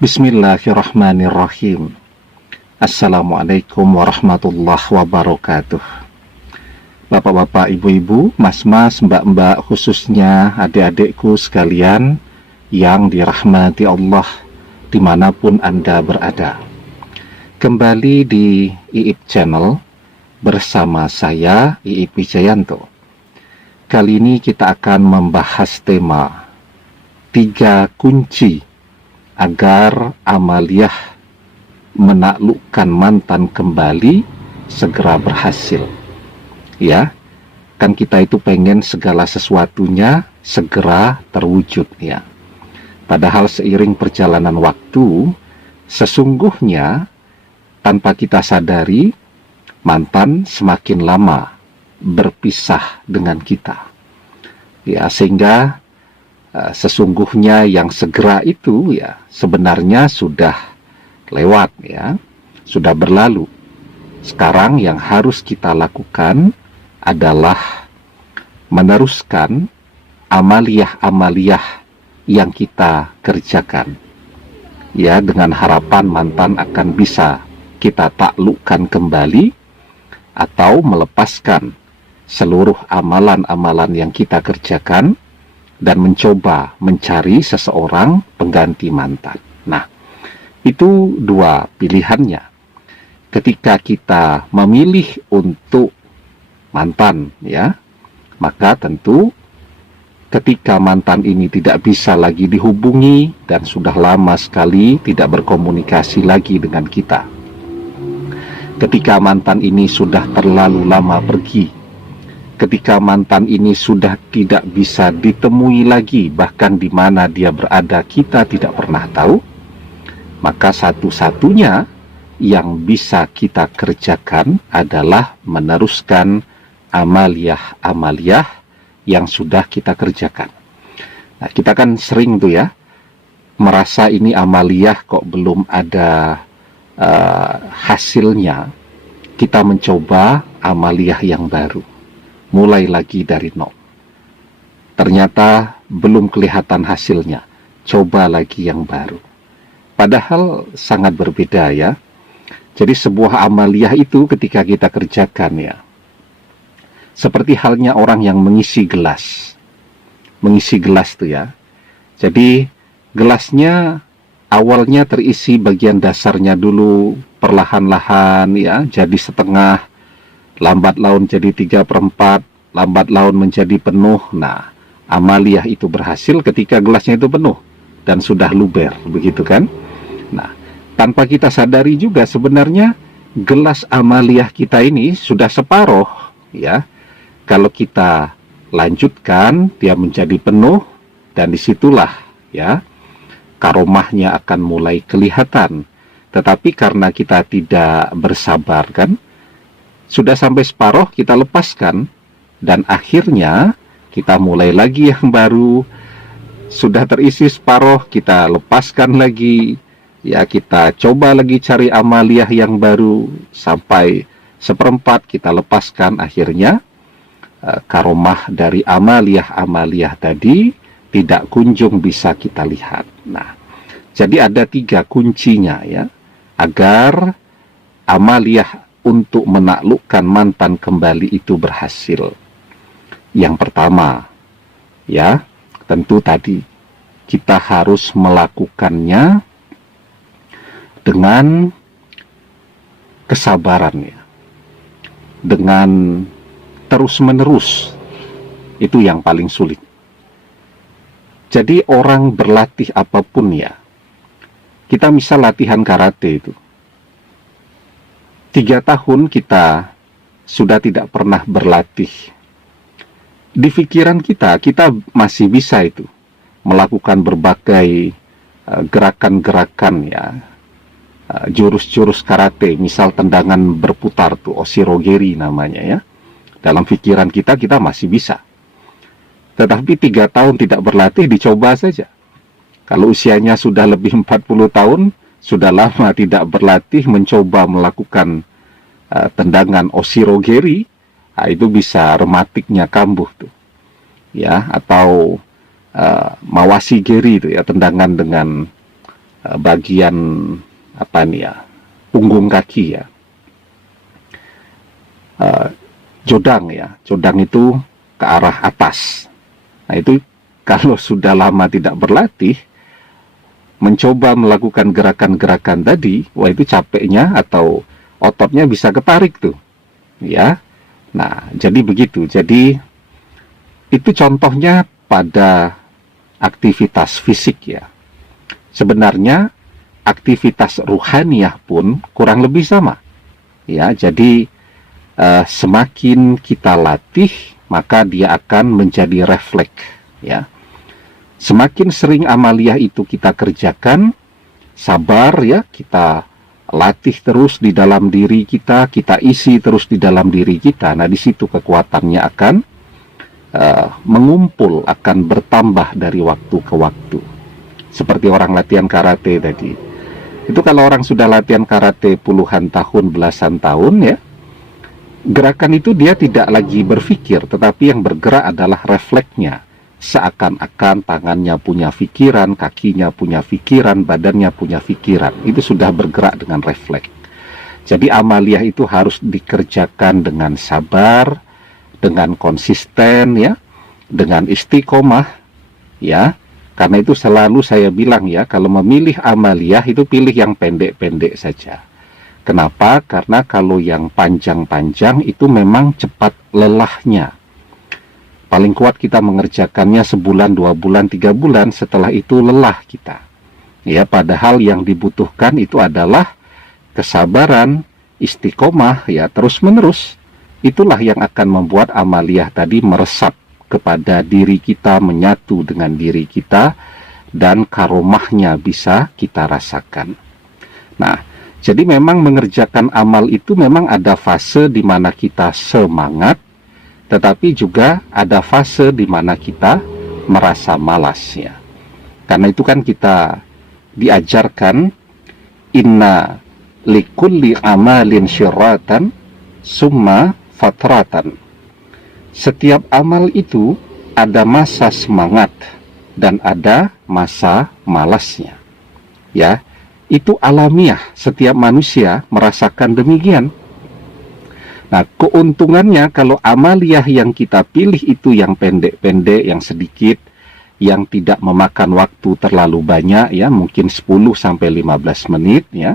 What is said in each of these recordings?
Bismillahirrahmanirrahim. Assalamualaikum warahmatullahi wabarakatuh. Bapak-bapak, ibu-ibu, mas-mas, mbak-mbak, khususnya adik-adikku sekalian yang dirahmati Allah dimanapun Anda berada. Kembali di IIP Channel bersama saya, IIP Wijayanto. Kali ini kita akan membahas tema 3 kunci agar amaliyah menaklukkan mantan kembali segera berhasil. Ya, kan kita itu pengen segala sesuatunya segera terwujud ya. Padahal seiring perjalanan waktu, sesungguhnya tanpa kita sadari, mantan semakin lama berpisah dengan kita. Ya, sehingga sesungguhnya yang segera itu ya sebenarnya sudah lewat ya, sudah berlalu. Sekarang yang harus kita lakukan adalah meneruskan amaliyah-amaliyah yang kita kerjakan ya, dengan harapan mantan akan bisa kita taklukkan kembali atau melepaskan seluruh amalan-amalan yang kita kerjakan dan mencoba mencari seseorang pengganti mantan. Nah, itu 2 pilihannya. Ketika kita memilih untuk mantan, ya, maka tentu ketika mantan ini tidak bisa lagi dihubungi dan sudah lama sekali tidak berkomunikasi lagi dengan kita. Ketika mantan ini sudah terlalu lama pergi, ketika mantan ini sudah tidak bisa ditemui lagi, bahkan di mana dia berada kita tidak pernah tahu, maka satu-satunya yang bisa kita kerjakan adalah meneruskan amaliyah-amaliyah yang sudah kita kerjakan. Nah, kita kan sering tuh ya, merasa ini amaliyah kok belum ada hasilnya, kita mencoba amaliyah yang baru. Mulai lagi dari nol. Ternyata belum kelihatan hasilnya. Coba lagi yang baru. Padahal sangat berbeda ya. Jadi sebuah amaliyah itu ketika kita kerjakan ya, seperti halnya orang yang mengisi gelas. Mengisi gelas tuh ya. Jadi gelasnya awalnya terisi bagian dasarnya dulu, perlahan-lahan ya, jadi setengah, lambat laun jadi 3/4, lambat laun menjadi penuh. Nah, amaliyah itu berhasil ketika gelasnya itu penuh dan sudah luber, begitu kan? Nah, tanpa kita sadari juga sebenarnya gelas amaliyah kita ini sudah separuh, ya. Kalau kita lanjutkan, dia menjadi penuh dan disitulah, ya, karomahnya akan mulai kelihatan. Tetapi karena kita tidak bersabar kan, sudah sampai separuh kita lepaskan dan akhirnya kita mulai lagi yang baru. Sudah terisi separuh kita lepaskan lagi ya, kita coba lagi cari amaliyah yang baru sampai 1/4 kita lepaskan. Akhirnya karomah dari amaliyah-amaliyah tadi tidak kunjung bisa kita lihat. Nah, jadi ada 3 kuncinya ya agar amaliyah untuk menaklukkan mantan kembali itu berhasil. Yang pertama, ya, tentu tadi kita harus melakukannya dengan kesabaran ya, dengan terus-menerus. Itu yang paling sulit. Jadi orang berlatih apapun ya, kita misal latihan karate itu, 3 tahun kita sudah tidak pernah berlatih. Di pikiran kita masih bisa itu melakukan berbagai gerakan-gerakan ya, jurus-jurus karate, misal tendangan berputar tuh, oshirogeri namanya ya. Dalam pikiran kita masih bisa. Tetapi 3 tahun tidak berlatih, dicoba saja. Kalau usianya sudah lebih 40 tahun, sudah lama tidak berlatih, mencoba melakukan tendangan oshirogeri, itu bisa rematiknya kambuh tuh ya, atau mawashi geri itu ya, tendangan dengan bagian apa nih ya, punggung kaki ya, jodang ya, jodang itu ke arah atas. Nah itu kalau sudah lama tidak berlatih, mencoba melakukan gerakan-gerakan tadi, wah itu capeknya atau ototnya bisa ketarik tuh, ya. Nah, jadi begitu. Jadi itu contohnya pada aktivitas fisik ya. Sebenarnya aktivitas ruhaniyah pun kurang lebih sama. Ya, jadi semakin kita latih, maka dia akan menjadi refleks, ya. Semakin sering amaliyah itu kita kerjakan, sabar ya, kita latih terus di dalam diri kita, kita isi terus di dalam diri kita. Nah, di situ kekuatannya akan mengumpul, akan bertambah dari waktu ke waktu. Seperti orang latihan karate tadi. Itu kalau orang sudah latihan karate puluhan tahun, belasan tahun ya, gerakan itu dia tidak lagi berpikir, tetapi yang bergerak adalah refleksnya. Seakan-akan tangannya punya pikiran, kakinya punya pikiran, badannya punya pikiran. Itu sudah bergerak dengan refleks. Jadi amaliyah itu harus dikerjakan dengan sabar, dengan konsisten ya, dengan istiqomah ya. Karena itu selalu saya bilang ya, kalau memilih amaliyah itu pilih yang pendek-pendek saja. Kenapa? Karena kalau yang panjang-panjang itu memang cepat lelahnya. Paling kuat kita mengerjakannya sebulan, 2 bulan, 3 bulan, setelah itu lelah kita. Ya, padahal yang dibutuhkan itu adalah kesabaran, istiqomah, ya terus-menerus. Itulah yang akan membuat amaliyah tadi meresap kepada diri kita, menyatu dengan diri kita, dan karomahnya bisa kita rasakan. Nah, jadi memang mengerjakan amal itu memang ada fase di mana kita semangat, tetapi juga ada fase di mana kita merasa malas ya. Karena itu kan kita diajarkan inna likulli amalin syiratan summa fatratan. Setiap amal itu ada masa semangat dan ada masa malasnya. Ya, itu alamiah, setiap manusia merasakan demikian. Nah, keuntungannya kalau amaliyah yang kita pilih itu yang pendek-pendek, yang sedikit, yang tidak memakan waktu terlalu banyak ya, mungkin 10 sampai 15 menit ya.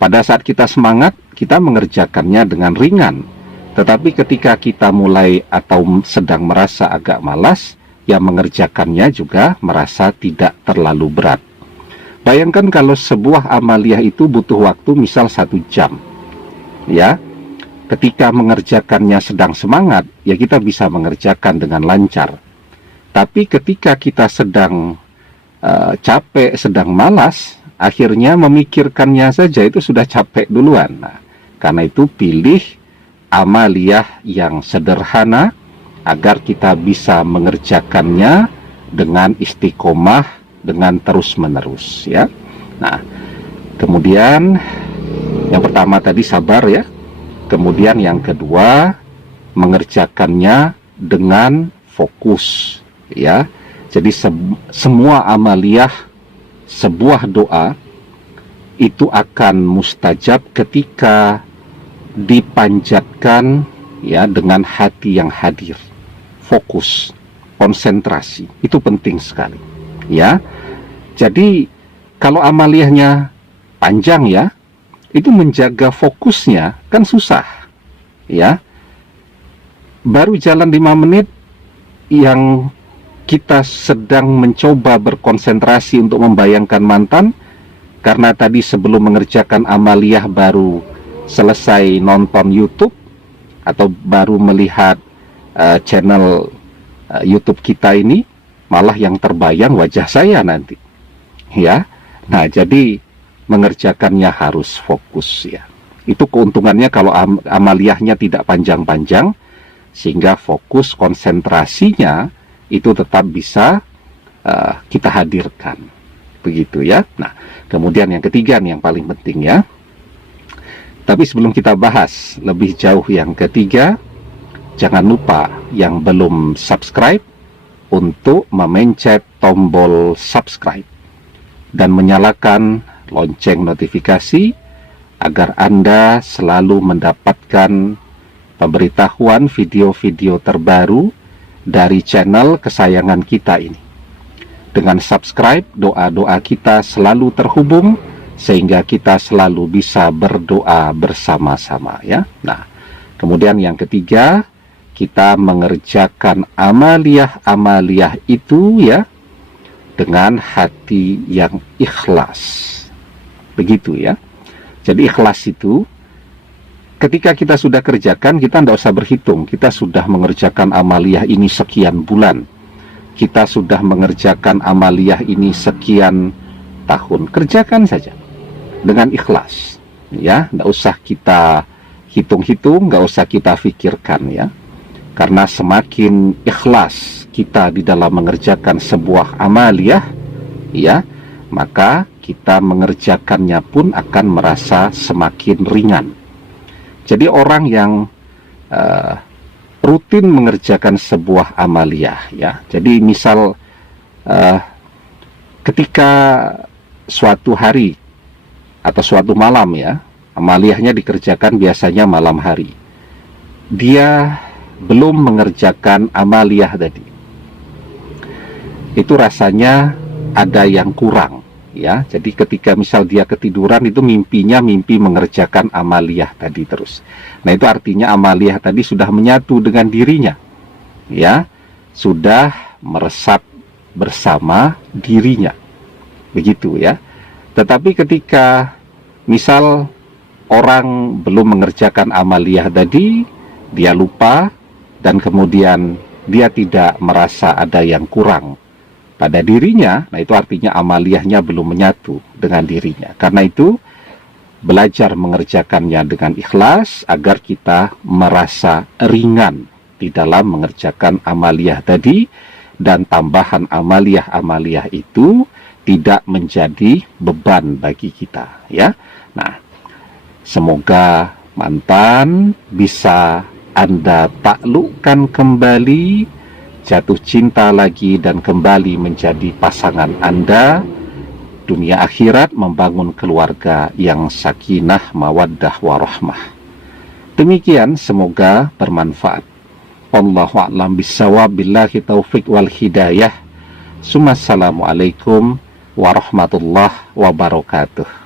Pada saat kita semangat, kita mengerjakannya dengan ringan. Tetapi ketika kita mulai atau sedang merasa agak malas, ya mengerjakannya juga merasa tidak terlalu berat. Bayangkan kalau sebuah amaliyah itu butuh waktu misal 1 jam. Ya. Ketika mengerjakannya sedang semangat, ya kita bisa mengerjakan dengan lancar. Tapi ketika kita sedang capek, sedang malas, akhirnya memikirkannya saja itu sudah capek duluan. Nah, karena itu pilih amaliyah yang sederhana agar kita bisa mengerjakannya dengan istiqomah, dengan terus-menerus ya. Nah, kemudian yang pertama tadi sabar ya. Kemudian yang kedua, mengerjakannya dengan fokus ya. Jadi semua amaliyah, sebuah doa itu akan mustajab ketika dipanjatkan ya dengan hati yang hadir. Fokus, konsentrasi, itu penting sekali ya. Jadi kalau amaliyahnya panjang ya, itu menjaga fokusnya kan susah ya. Baru jalan 5 menit yang kita sedang mencoba berkonsentrasi untuk membayangkan mantan, karena tadi sebelum mengerjakan amaliyah baru selesai nonton YouTube atau baru melihat channel YouTube kita ini, malah yang terbayang wajah saya nanti ya. Nah, jadi mengerjakannya harus fokus ya. Itu keuntungannya kalau amaliyahnya tidak panjang-panjang, sehingga fokus konsentrasinya itu tetap bisa kita hadirkan. Begitu ya. Nah, kemudian yang ketiga nih yang paling penting ya. Tapi sebelum kita bahas lebih jauh yang ketiga, jangan lupa yang belum subscribe untuk memencet tombol subscribe. dan menyalakan lonceng notifikasi agar Anda selalu mendapatkan pemberitahuan video-video terbaru dari channel kesayangan kita ini. Dengan subscribe, doa-doa kita selalu terhubung sehingga kita selalu bisa berdoa bersama-sama, ya. Nah, kemudian yang ketiga, kita mengerjakan amaliyah-amaliyah itu, ya, dengan hati yang ikhlas. Begitu, ya. Jadi ikhlas itu ketika kita sudah kerjakan, kita tidak usah berhitung. Kita sudah mengerjakan amaliyah ini sekian bulan, kita sudah mengerjakan amaliyah ini sekian tahun. Kerjakan saja dengan ikhlas, ya. Tidak usah kita hitung-hitung, nggak usah kita pikirkan, ya. Karena semakin ikhlas kita di dalam mengerjakan sebuah amaliyah, ya, maka kita mengerjakannya pun akan merasa semakin ringan. Jadi orang yang rutin mengerjakan sebuah amaliyah, ya. Jadi misal ketika suatu hari atau suatu malam, ya, amaliyahnya dikerjakan biasanya malam hari, dia belum mengerjakan amaliyah tadi, itu rasanya ada yang kurang, ya. Jadi ketika misal dia ketiduran, itu mimpinya mimpi mengerjakan amaliyah tadi terus. Nah, itu artinya amaliyah tadi sudah menyatu dengan dirinya, ya, sudah meresap bersama dirinya, begitu, ya. Tetapi ketika misal orang belum mengerjakan amaliyah tadi, dia lupa, dan kemudian dia tidak merasa ada yang kurang pada dirinya, nah itu artinya amaliyahnya belum menyatu dengan dirinya. Karena itu belajar mengerjakannya dengan ikhlas agar kita merasa ringan di dalam mengerjakan amaliyah tadi, dan tambahan amaliyah-amaliyah itu tidak menjadi beban bagi kita, ya. Nah, semoga mantan bisa Anda taklukkan kembali, jatuh cinta lagi, dan kembali menjadi pasangan Anda. Dunia akhirat membangun keluarga yang sakinah, mawaddah, warahmah. Demikian, semoga bermanfaat. Wallahu a'lam bissawab, billahi taufiq wal hidayah. Assalamualaikum warahmatullahi wabarakatuh.